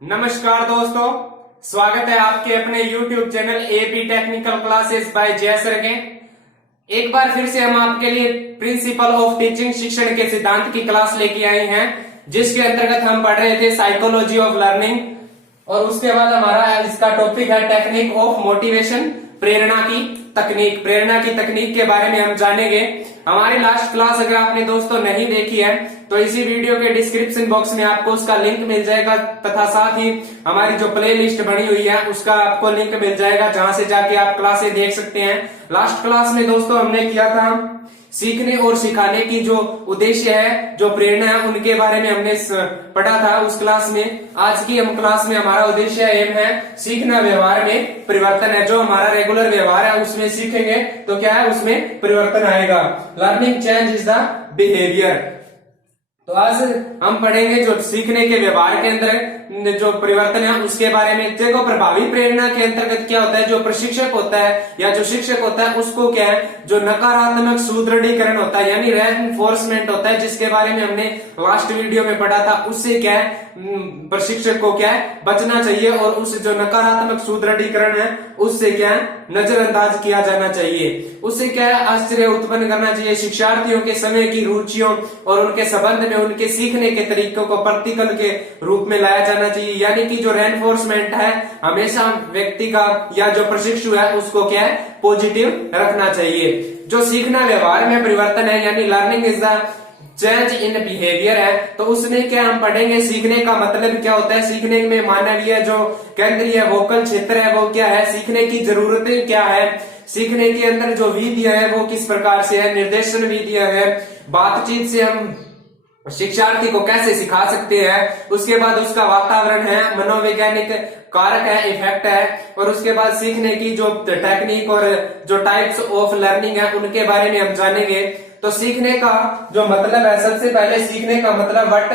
नमस्कार दोस्तों, स्वागत है आपके अपने YouTube channel AP technical classes bye जय सर के। एक बार फिर से हम आपके लिए प्रिंसिपल ऑफ टीचिंग शिक्षण के सिद्धांत की क्लास लेके आए हैं, जिसके अंतर्गत हम पढ़ रहे थे साइकोलॉजी ऑफ लर्निंग। और उसके बाद हमारा इसका टॉपिक है टेक्निक ऑफ मोटिवेशन, प्रेरणा की तकनीक। प्रेरणा की तकनीक के बारे में हम जानेंगे। हमारी लास्ट क्लास अगर आपने दोस्तों नहीं देखी है तो इसी वीडियो के डिस्क्रिप्शन बॉक्स में आपको उसका लिंक मिल जाएगा, तथा साथ ही हमारी जो प्ले लिस्ट बनी हुई है उसका आपको लिंक मिल जाएगा, जहां से जाके आप क्लासें देख सकते हैं। लास्ट क्लास में दोस्तों हमने किया था सीखने और सिखाने की जो उद्देश्य है, जो प्रेरणा है, उनके बारे में हमने पढ़ा था उस क्लास में। आज की हम क्लास में हमारा उद्देश्य एम है सीखना व्यवहार में परिवर्तन है। जो हमारा रेगुलर व्यवहार है उसमें सीखेंगे तो क्या है, उसमें परिवर्तन आएगा। Learning change is the behaviour. तो आज हम पढ़ेंगे जो सीखने के व्यवहार के अंदर जो परिवर्तन है उसके बारे में। देखो, प्रभावी प्रेरणा के अंतर्गत क्या होता है, जो प्रशिक्षक होता है या जो शिक्षक होता है उसको क्या है, जो नकारात्मक सुदृढ़ीकरण होता है यानी रेनफोर्समेंट होता है, जिसके बारे में हमने लास्ट वीडियो में पढ़ा था, उससे क्या है प्रशिक्षक को क्या है बचना चाहिए, और उस जो नकारात्मक सुदृढ़ीकरण है उससे क्या है नजरअंदाज किया जाना चाहिए। उससे क्या है आश्चर्य उत्पन्न करना चाहिए। शिक्षार्थियों के समय की रुचियों और उनके संबंध में उनके सीखने के तरीकों को प्रतिकल के रूप में लाया जाना चाहिए। यानी कि जो रेनफोर्समेंट है हमेशा व्यक्ति का या जो प्रशिक्षु है उसको क्या है पॉजिटिव रखना चाहिए। जो सीखना व्यवहार में परिवर्तन है यानी learning is the change in behaviour है, तो उसमें क्या हम पढ़ेंगे सीखने का मतलब क्या होता है। सीखने में मानवीय जो केंद्रीय वोकल क्षेत्र है वो क्या है, सीखने की जरूरतें क्या है, सीखने के अंदर जो विधियां है वो किस प्रकार से है, निर्देशन विधियां है, बातचीत से हम शिक्षार्थी को कैसे सिखा सकते हैं। उसके बाद उसका वातावरण है, मनोवैज्ञानिक कारक है, इफेक्ट है, और उसके बाद सीखने की जो टेक्निक और जो टाइप्स ऑफ लर्निंग है उनके बारे में हम जानेंगे। तो सीखने का जो मतलब है, सबसे पहले सीखने का मतलब व्हाट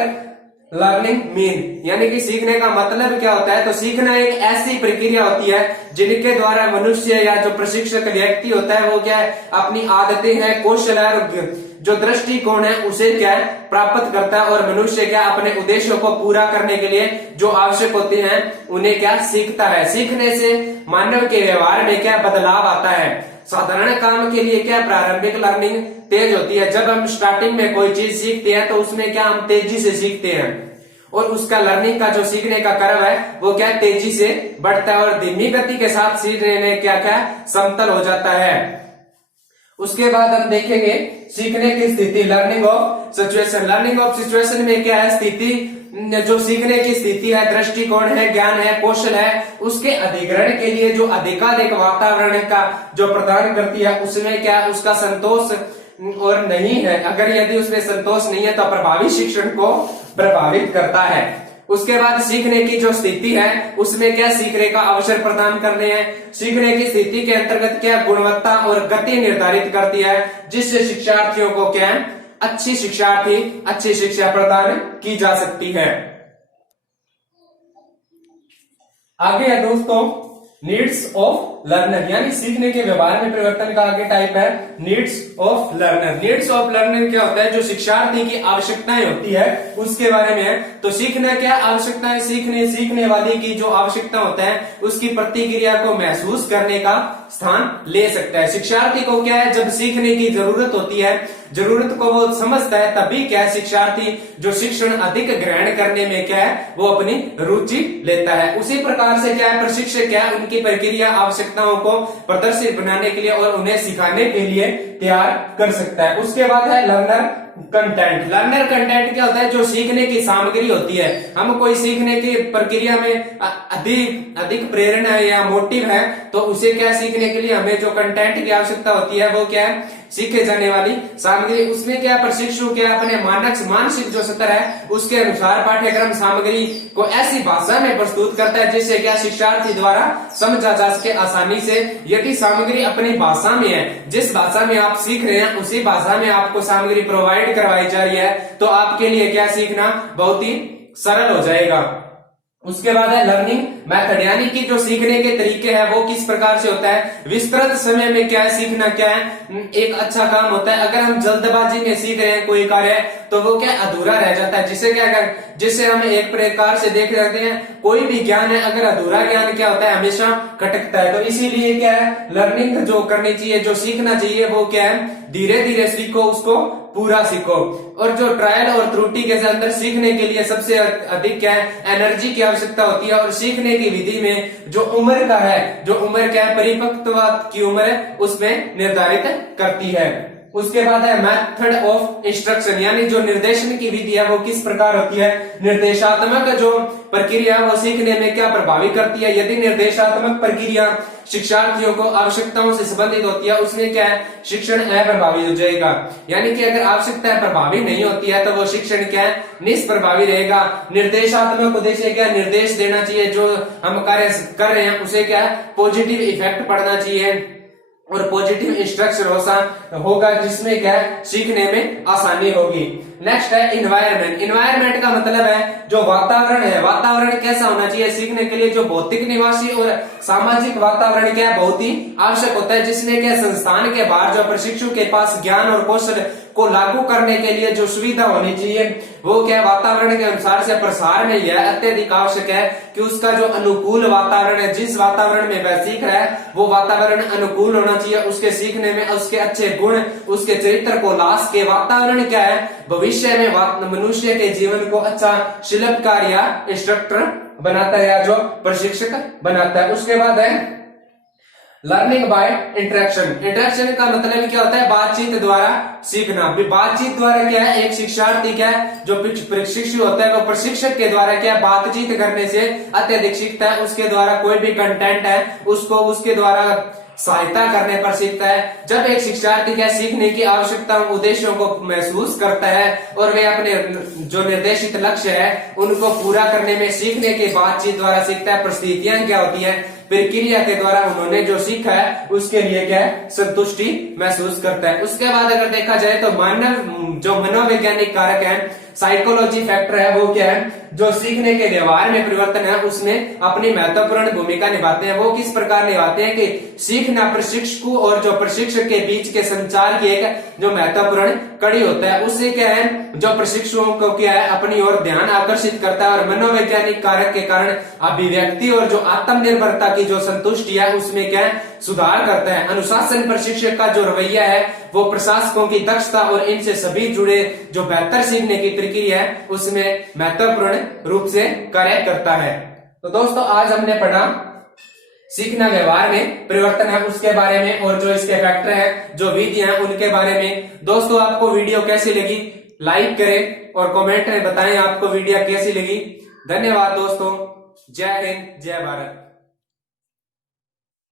लर्निंग मीन, यानी कि सीखने का मतलब क्या होता है। तो सीखना एक ऐसी प्रक्रिया होती है जिनके द्वारा मनुष्य या जो प्रशिक्षक व्यक्ति होता है वो क्या है अपनी आदतें हैं, कौशल है और जो दृष्टिकोण है उसे क्या है प्राप्त करता है, और मनुष्य क्या अपने उद्देश्यों को पूरा करने के लिए जो आवश्यक होते हैं उन्हें क्या सीखता है। सीखने से मानव के व्यवहार में क्या बदलाव आता है। साधारण काम के लिए क्या प्रारंभिक लर्निंग तेज होती है। जब हम स्टार्टिंग में कोई चीज सीखते हैं तो उसमें क्या हम तेजी से सीखते हैं, और उसका लर्निंग का जो सीखने का कर्व है वो क्या तेजी से बढ़ता है, और धीमी गति के साथ सीखने में क्या क्या समतल हो जाता है। उसके बाद हम देखेंगे सीखने की स्थिति, learning of situation. Learning of situation में क्या है स्थिति, जो सीखने की स्थिति है, दृष्टिकोण है, ज्ञान है, कौशल है, उसके अधिग्रहण के लिए जो अधिकाधिक वातावरण का जो प्रदान करती है उसमें क्या उसका संतोष और नहीं है। अगर यदि उसमें संतोष नहीं है तो प्रभावी शिक्षण को प्रभावित करता है। उसके बाद सीखने की जो स्थिति है उसमें क्या सीखने का अवसर प्रदान करने हैं। सीखने की स्थिति के अंतर्गत क्या गुणवत्ता और गति निर्धारित करती है, जिससे शिक्षार्थियों को क्या है अच्छी शिक्षा प्रदान की जा सकती है। आगे है दोस्तों नीड्स ऑफ लर्नर, यानी सीखने के व्यवहार में परिवर्तन का आगे टाइप है needs of learner. Needs of learner क्या होता है, जो शिक्षार्थी की आवश्यकताएं होती है उसके बारे में है। तो सीखना क्या आवश्यकताएं, सीखने वाले की जो आवश्यकता होता है उसकी प्रतिक्रिया को महसूस करने का स्थान ले सकता है। शिक्षार्थी को क्या है जब सीखने की जरूरत होती है, जरूरत को वो समझता है, तभी क्या है शिक्षार्थी जो शिक्षण अधिक ग्रहण करने में क्या है वो अपनी रुचि लेता है। उसी प्रकार से क्या है प्रशिक्षक क्या है उनकी प्रक्रिया आवश्यकताओं को प्रदर्शित बनाने के लिए और उन्हें सिखाने के लिए तैयार कर सकता है। उसके बाद है लर्नर कंटेंट। लर्नर कंटेंट क्या होता है, जो सीखने की सामग्री होती है। हम कोई सीखने की प्रक्रिया में अधिक प्रेरणा है या मोटिव है तो उसे क्या सीखने के लिए हमें जो कंटेंट की आवश्यकता होती है वो क्या है सीखे जाने वाली सामग्री। उसमें क्या प्रशिक्षु क्या अपने मानसिक जो स्तर है उसके अनुसार पाठ्यक्रम सामग्री को ऐसी भाषा में प्रस्तुत करता है जिससे क्या शिक्षार्थी द्वारा समझा जा सके आसानी से। यदि सामग्री अपनी भाषा में है, जिस भाषा में आप सीख रहे हैं उसी भाषा में आपको सामग्री प्रोवाइड करवाई जा रही है, तो आपके लिए क्या सीखना बहुत ही सरल हो जाएगा। उसके बाद है लर्निंग मेथड, यानी कि जो सीखने के तरीके हैं वो किस प्रकार से होता है। विस्तृत समय में क्या है सीखना, क्या है एक अच्छा काम होता है। अगर हम जल्दबाजी में सीख रहे हैं कोई कार्य तो वो क्या अधूरा रह जाता है, जिसे क्या कर, जिसे हम एक प्रकार से देख सकते हैं कोई भी ज्ञान है अगर अधूरा ज्ञान क्या होता है हमेशा खटकता है। तो इसीलिए क्या है लर्निंग जो करनी चाहिए, जो सीखना चाहिए वो क्या है धीरे धीरे सीखो, उसको पूरा सीखो। और जो ट्रायल और त्रुटि के अंदर सीखने के लिए सबसे अधिक क्या है एनर्जी की आवश्यकता होती है। और सीखने की विधि में जो उम्र का है, जो उम्र क्या है परिपक्वता की उम्र है उसमें निर्धारित करती है। उसके बाद है मेथड ऑफ इंस्ट्रक्शन, यानी जो निर्देशन की विधि है वो किस प्रकार होती है। निर्देशात्मक जो प्रक्रिया वो सीखने में क्या प्रभावी करती है। यदि निर्देशात्मक प्रक्रिया शिक्षार्थियों को आवश्यकताओं से संबंधित होती है उसमें क्या है शिक्षण अप्रभावी हो जाएगा। यानी कि अगर आवश्यकता प्रभावी नहीं होती है तो वो शिक्षण क्या है निष्प्रभावी रहेगा। निर्देशात्मक उद्देश्य क्या निर्देश देना चाहिए, जो हम कार्य कर रहे हैं उसे क्या पॉजिटिव इफेक्ट पड़ना चाहिए और पॉजिटिव इंस्ट्रक्शन होगा जिसमें क्या है सीखने में आसानी होगी। नेक्स्ट है इन्वायरमेंट। इन्वायरमेंट का मतलब है जो वातावरण है, वातावरण कैसा होना चाहिए सीखने के लिए। जो भौतिक निवासी और सामाजिक वातावरण क्या बहुत ही आवश्यक होता है, जिसमें क्या संस्थान के बाहर जो प्रशिक्षु के पास ज्ञान और कौशल को लागू करने के लिए जो सुविधा होनी चाहिए वो क्या वातावरण के अनुसार से प्रसार में यह अत्यधिक आवश्यक है कि उसका जो अनुकूल वातावरण है, जिस वातावरण में वह सीख रहा है वो वातावरण अनुकूल होना चाहिए उसके सीखने में, उसके अच्छे गुण, उसके चरित्र को लाश के वातावरण क्या है भविष्य में मनुष्य के जीवन को अच्छा शिल्पकार या इंस्ट्रक्टर बनाता है या जो प्रशिक्षक बनाता है। उसके बाद है लर्निंग बाय इंटरेक्शन। इंटरेक्शन का मतलब क्या होता है बातचीत द्वारा सीखना। बातचीत द्वारा क्या है एक शिक्षार्थी क्या है जो प्रशिक्षु होता है वो प्रशिक्षक के द्वारा क्या बातचीत करने से अत्यधिक सीखता है। उसके द्वारा कोई भी कंटेंट है उसको उसके द्वारा सहायता करने पर सीखता है। जब एक शिक्षार्थी क्या सीखने की आवश्यकता उद्देश्यों को महसूस करता है और वे अपने जो निर्देशित लक्ष्य है उनको पूरा करने में सीखने के बातचीत द्वारा सीखता है। परिस्थितियां क्या होती है प्रक्रिया के द्वारा उन्होंने जो सीखा है उसके लिए क्या है संतुष्टि महसूस करता है। उसके बाद अगर देखा जाए तो मानव जो मनोवैज्ञानिक कारक है साइकोलॉजी फैक्टर है वो क्या है जो सीखने के व्यवहार में परिवर्तन है उसमें अपनी महत्वपूर्ण भूमिका निभाते हैं। वो किस प्रकार निभाते हैं कि सीखना प्रशिक्षु और जो प्रशिक्षक के बीच के संचार की एक जो महत्वपूर्ण कड़ी होता है। उससे क्या है जो प्रशिक्षुओं को क्या है अपनी ओर ध्यान आकर्षित करता है और मनोवैज्ञानिक कारक के कारण अभिव्यक्ति और जो आत्मनिर्भरता की जो संतुष्टि है उसमें क्या है सुधार करता है। अनुशासन प्रशिक्षक का जो रवैया है वो प्रशासकों की दक्षता और इनसे सभी जुड़े जो बेहतर सीखने की प्रक्रिया है उसमें महत्वपूर्ण रूप से कार्य करता है। तो दोस्तों आज हमने पढ़ा सीखना व्यवहार में परिवर्तन है उसके बारे में और जो इसके फैक्टर है जो विधि है उनके बारे में। दोस्तों आपको वीडियो कैसी लगी लाइक करें और कमेंट में बताएं आपको वीडियो कैसी लगी। धन्यवाद दोस्तों, जय हिंद जय भारत।